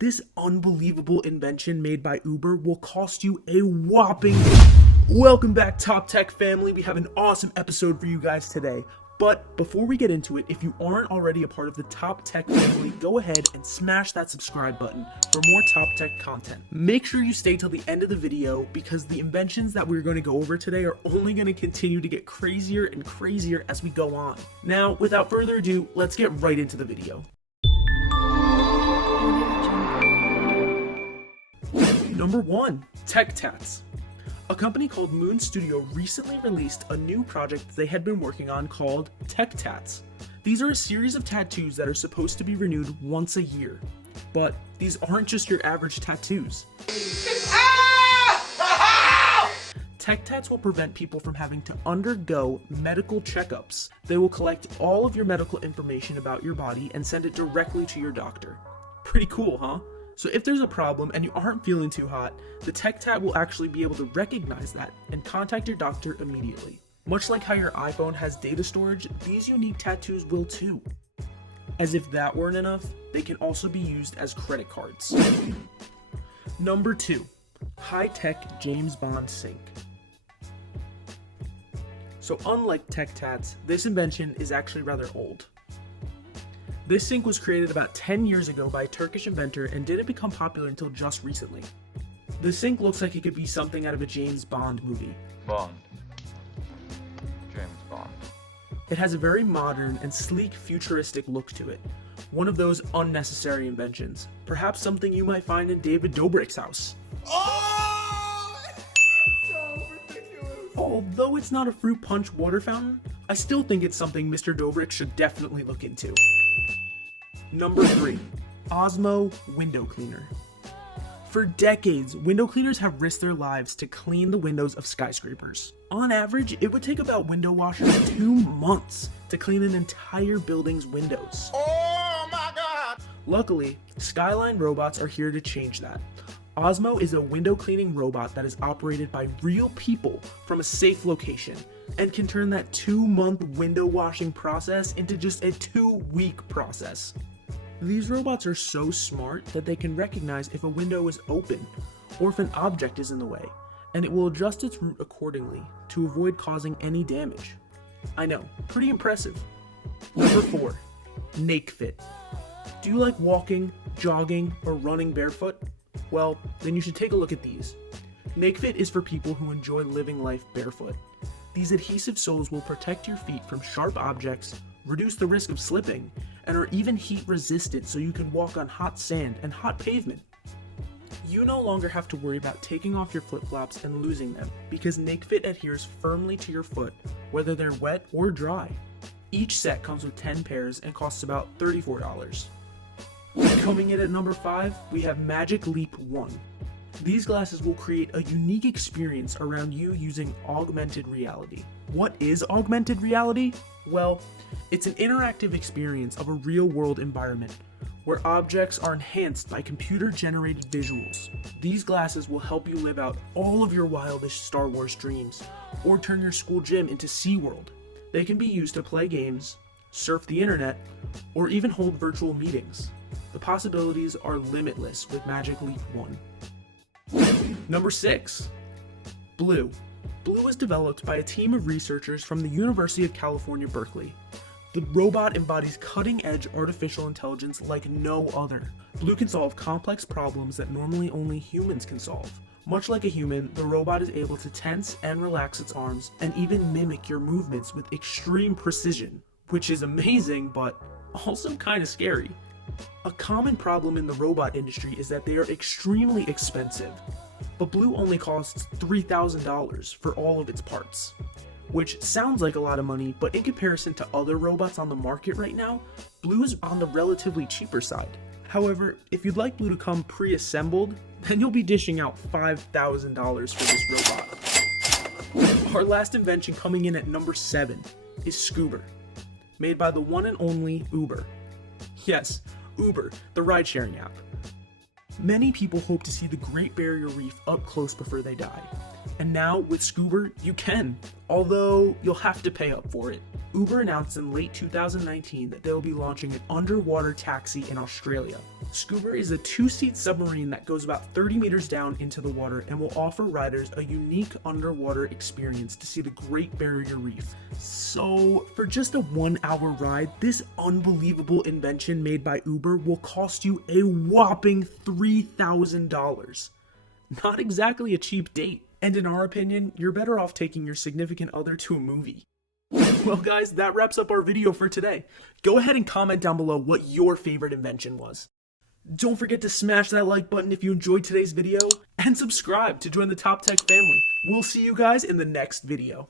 This unbelievable invention made by Uber will cost you a whopping... Welcome back, Top Tech family. We have an awesome episode for you guys today. But before we get into it, if you aren't already a part of the Top Tech family, go ahead and smash that subscribe button for more Top Tech content. Make sure you stay till the end of the video because the inventions that we're going to go over today are only going to continue to get crazier and crazier as we go on. Now, without further ado, let's get right into the video. Number 1. Tats. A company called Moon Studio recently released a new project they had been working on called Tats. These are a series of tattoos that are supposed to be renewed once a year. But these aren't just your average tattoos. Tats will prevent people from having to undergo medical checkups. They will collect all of your medical information about your body and send it directly to your doctor. Pretty cool, huh? So if there's a problem and you aren't feeling too hot, the Tat will actually be able to recognize that and contact your doctor immediately. Much like how your iPhone has data storage, these unique tattoos will too. As if that weren't enough, they can also be used as credit cards. Number 2. High-tech James Bond sink. So unlike Tats, this invention is actually rather old. This sink was created about 10 years ago by a Turkish inventor and didn't become popular until just recently. The sink looks like it could be something out of a James Bond movie. James Bond. It has a very modern and sleek futuristic look to it. One of those unnecessary inventions. Perhaps something you might find in David Dobrik's house. Oh! So ridiculous. Although it's not a fruit punch water fountain, I still think it's something Mr. Dobrik should definitely look into. Number 3. Osmo window cleaner. For decades, window cleaners have risked their lives to clean the windows of skyscrapers. On average, it would take about window washers 2 months to clean an entire building's windows. Oh my God! Luckily, Skyline robots are here to change that. Osmo is a window cleaning robot that is operated by real people from a safe location and can turn that 2-month window washing process into just a 2-week process. These robots are so smart that they can recognize if a window is open or if an object is in the way, and it will adjust its route accordingly to avoid causing any damage. I know, pretty impressive. Number 4. NakeFit. Do you like walking, jogging, or running barefoot? Well, then you should take a look at these. NakeFit is for people who enjoy living life barefoot. These adhesive soles will protect your feet from sharp objects, reduce the risk of slipping, and are even heat resistant so you can walk on hot sand and hot pavement. You no longer have to worry about taking off your flip-flops and losing them because NakeFit adheres firmly to your foot whether they're wet or dry. Each set comes with 10 pairs and costs about $34. Coming in at number 5, we have Magic Leap 1. These glasses will create a unique experience around you using augmented reality. What is augmented reality? Well, it's an interactive experience of a real-world environment where objects are enhanced by computer-generated visuals. These glasses will help you live out all of your wildest Star Wars dreams or turn your school gym into SeaWorld. They can be used to play games, surf the internet, or even hold virtual meetings. The possibilities are limitless with Magic Leap 1. Number 6. Blue. Blue was developed by a team of researchers from the University of California, Berkeley. The robot embodies cutting-edge artificial intelligence like no other. Blue can solve complex problems that normally only humans can solve. Much like a human, the robot is able to tense and relax its arms and even mimic your movements with extreme precision, which is amazing but also kind of scary. A common problem in the robot industry is that they are extremely expensive, but Blue only costs $3,000 for all of its parts, which sounds like a lot of money, but in comparison to other robots on the market right now, Blue is on the relatively cheaper side. However, if you'd like Blue to come pre-assembled, then you'll be dishing out $5,000 for this robot. Our last invention coming in at number 7 is Scoober, made by the one and only Uber. Yes, Uber, the ride-sharing app. Many people hope to see the Great Barrier Reef up close before they die. And now, with Scoober, you can, although you'll have to pay up for it. Uber announced in late 2019 that they will be launching an underwater taxi in Australia. Scuba is a 2-seat submarine that goes about 30 meters down into the water and will offer riders a unique underwater experience to see the Great Barrier Reef. So, for just a 1-hour ride, this unbelievable invention made by Uber will cost you a whopping $3,000. Not exactly a cheap date. And in our opinion, you're better off taking your significant other to a movie. Well guys, that wraps up our video for today. Go ahead and comment down below what your favorite invention was. Don't forget to smash that like button if you enjoyed today's video, and subscribe to join the Top Tech family. We'll see you guys in the next video.